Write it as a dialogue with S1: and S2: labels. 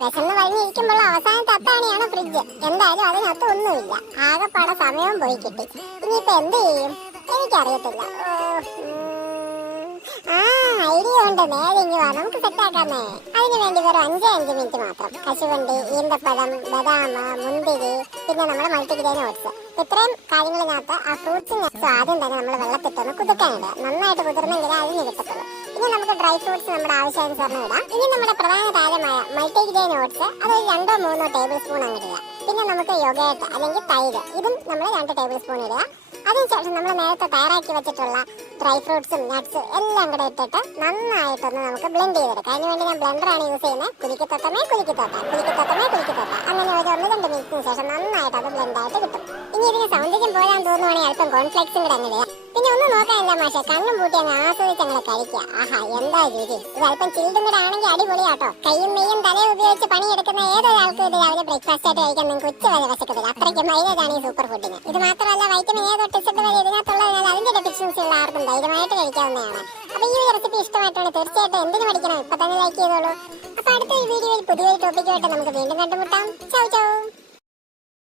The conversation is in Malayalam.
S1: വിശന്ന് കഴിഞ്ഞിരിക്കുമ്പോൾ അവസാനത്തെ അത്താണിയാണ് ഫ്രിഡ്ജ് എന്തായാലും അതിനകത്ത് ഒന്നുമില്ല. ആകെപ്പാടെ സമയവും പോയി കിട്ടി. ഇനിയിപ്പോ എന്ത് ചെയ്യും? എനിക്കറിയത്തില്ല. ഉണ്ട് നേരെ ഇങ്ങ് വാ നമുക്ക് സെറ്റ് ആക്കാന്നേ അതിന് വേണ്ടി വെറും അഞ്ച് അഞ്ച് മിനിറ്റ് മാത്രം. കശുവണ്ടി ഈന്തപ്പഴം ബദാം മുന്തിരി പിന്നെ നമ്മുടെ മൾട്ടിഗ്രെയിൻ ഓട്സ് ഇത്രയും കാര്യങ്ങളിനകത്ത് ആ ഫ്രൂട്ട്സിനകത്ത് ആദ്യം തന്നെ നമ്മൾ വെള്ളത്തിട്ടൊന്ന് കുതിക്കാനുണ്ട് നന്നായിട്ട് കുതിർന്നെങ്കിൽ അതിന് കിട്ടത്തുള്ളൂ. ഇനി നമുക്ക് ഡ്രൈ ഫ്രൂട്ട്സ് നമ്മുടെ ആവശ്യാനുസരണം ഇടാം. ഇനി നമ്മുടെ പ്രധാന താരമായ മൾട്ടിഗ്രെയിൻ ഓട്സ് അത് രണ്ടോ മൂന്നോ ടേബിൾ സ്പൂൺ അങ്ങനെ ഇടുക. പിന്നെ നമുക്ക് യോഗേട്ട് അല്ലെങ്കിൽ തൈര് ഇതും നമ്മൾ രണ്ട് ടേബിൾ സ്പൂൺ ഇടുക. അതിനുശേഷം നമ്മൾ നേരത്തെ തയ്യാറാക്കി വെച്ചിട്ടുള്ള ഡ്രൈ ഫ്രൂട്ട്സും നട്ട്സ് എല്ലാം കൂടെ ഇട്ടിട്ട് നന്നായിട്ടൊന്ന് നമുക്ക് ബ്ലെൻഡ് ചെയ്തെടുക്കാം. അതിനുവേണ്ടി ഞാൻ ബ്ലെൻഡറാണ് യൂസ് ചെയ്യുന്നത് കുലുക്കി തൊട്ടമേ കുലുക്കി തൊട്ട. ശേഷം നന്നായിട്ട് അത് ബ്ലെൻഡ് ആയിട്ട് കിട്ടും. ഇനി ഇതിന് സൗന്ദര്യം പോരാൻ തോന്നുവാണെങ്കിൽ അല്പം കോൺഫ്ലെക്സും കൂടെ അങ്ങനെ പിന്നെ ഒന്നും നോക്കാനില്ല മാഷെ കണ്ണും പൂട്ടി അങ്ങ് ആസ്വദിച്ച് അങ്ങനെ കഴിക്കുക. ആഹാ എന്താ രുചി? ഇത് അല്പം ചിൽഡും കൂടെ ആണെങ്കിൽ അടിപൊളിയാട്ടോ. കൈയും മെയ്യും തലയും ഉപയോഗിച്ച് പണിയെടുക്കുന്ന ഏതൊരാൾക്കും ഇത് രാവിലെ ബ്രേക്ക്ഫാസ്റ്റ് ആയിട്ട് കഴിക്കാൻ നിങ്ങൾക്ക് ഉച്ച വരെ വശക്കത്തില്ല അത്രയ്ക്ക് മൈലേജാണ് ഈ സൂപ്പർ ഫുഡിന് ഇത് മാത്രമല്ല വൈറ്റമിൻ എ തൊട്ട് വരെ ഇതിനകത്തുള്ളതിനാൽ അതിന്റെ ഡെഫിഷ്യൻസി ഉള്ള ആർക്കും ധൈര്യമായിട്ട് കഴിക്കാവുന്നതാണ്. അപ്പൊ ഈ ഒരു റെസിപ്പി ഇഷ്ടമായിട്ടാണ് തീർച്ചയായിട്ടും എന്തിനു പഠിക്കണം? ഇപ്പൊ തന്നെ ലൈക്ക് ചെയ്തോളൂ. അപ്പൊ അടുത്ത വീഡിയോയിൽ പുതിയൊരു ടോപ്പിക്കുമായിട്ട് നമുക്ക് വീണ്ടും കണ്ടുമുട്ടാം. ചൗ ചൗ.